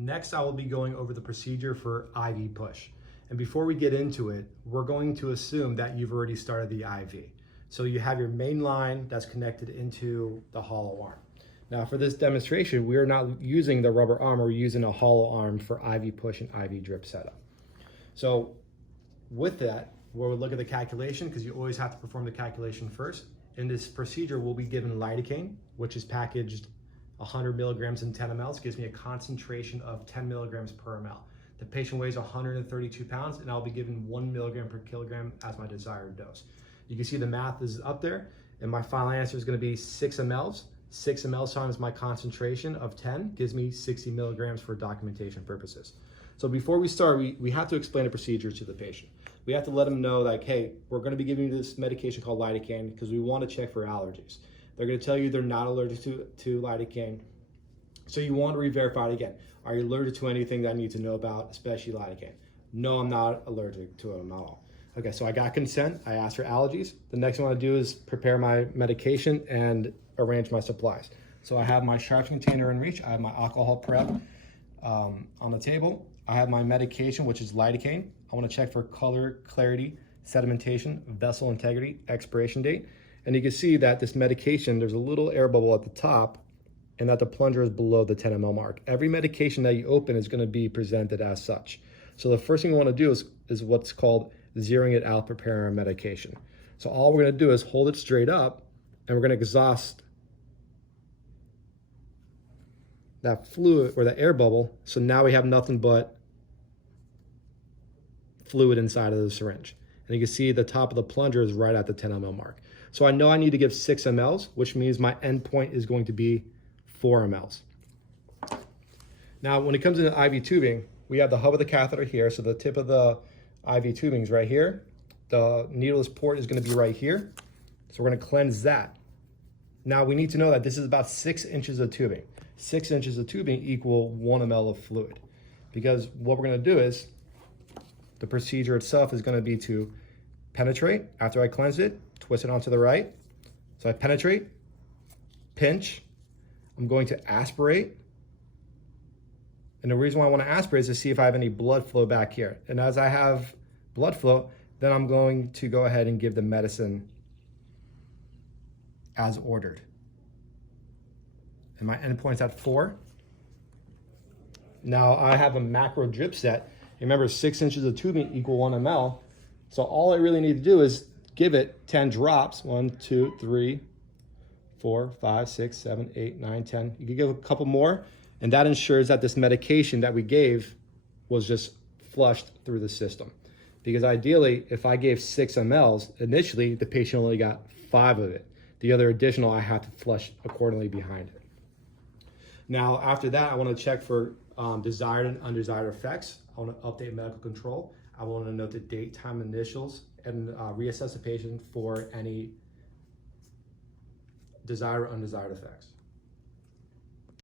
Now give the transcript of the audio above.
Next, I will be going over the procedure for IV push. And before we get into it, we're going to assume that you've already started the IV. So you have your main line that's connected into the hollow arm. Now for this demonstration, we are not using the rubber arm, we're using a hollow arm for IV push and IV drip setup. So with that, we'll look at the calculation because you always have to perform the calculation first. In this procedure, we'll be given lidocaine, which is packaged 100 milligrams in 10 mLs, gives me a concentration of 10 milligrams per ml. The patient weighs 132 pounds and I'll be given 1 milligram per kilogram as my desired dose. You can see the math is up there and my final answer is going to be 6 mLs. 6 mLs times my concentration of 10 gives me 60 milligrams for documentation purposes. So before we start, we have to explain the procedure to the patient. We have to let them know like, hey, we're going to be giving you this medication called lidocaine because we want to check for allergies. They're going to tell you they're not allergic to lidocaine. So you want to re-verify it again. Are you allergic to anything that I need to know about, especially lidocaine? No, I'm not allergic to it at all. Okay, so I got consent. I asked for allergies. The next thing I want to do is prepare my medication and arrange my supplies. So I have my sharps container in reach. I have my alcohol prep on the table. I have my medication, which is lidocaine. I want to check for color, clarity, sedimentation, vessel integrity, expiration date. And you can see that this medication, there's a little air bubble at the top and that the plunger is below the 10 ml mark. Every medication that you open is going to be presented as such. So the first thing we want to do is what's called zeroing it out, preparing our medication. So all we're going to do is hold it straight up and we're going to exhaust that fluid or the air bubble. So now we have nothing but fluid inside of the syringe. And you can see the top of the plunger is right at the 10 ml mark. So I know I need to give 6 mLs, which means my end point is going to be 4 mLs. Now, when it comes into IV tubing, we have the hub of the catheter here. So the tip of the IV tubing is right here. The needleless port is going to be right here. So we're going to cleanse that. Now we need to know that this is about 6 inches of tubing. 6 inches of tubing equal 1 ml of fluid. Because what we're going to do is, the procedure itself is going to be to penetrate after I cleanse it, twist it onto the right. So I penetrate, pinch. I'm going to aspirate. And the reason why I want to aspirate is to see if I have any blood flow back here. And as I have blood flow, then I'm going to go ahead and give the medicine as ordered. And my endpoint's at 4. Now I have a macro drip set. Remember, 6 inches of tubing equal 1 ml. So all I really need to do is give it 10 drops. 1, 2, 3, 4, 5, 6, 7, 8, 9, 10. You can give a couple more, and that ensures that this medication that we gave was just flushed through the system. Because ideally, if I gave 6 mLs, initially the patient only got 5 of it. The other additional I have to flush accordingly behind it. Now, after that, I want to check for desired and undesired effects. I want to update medical control. I want to note the date, time, initials, and reassess the patient for any desired or undesired effects.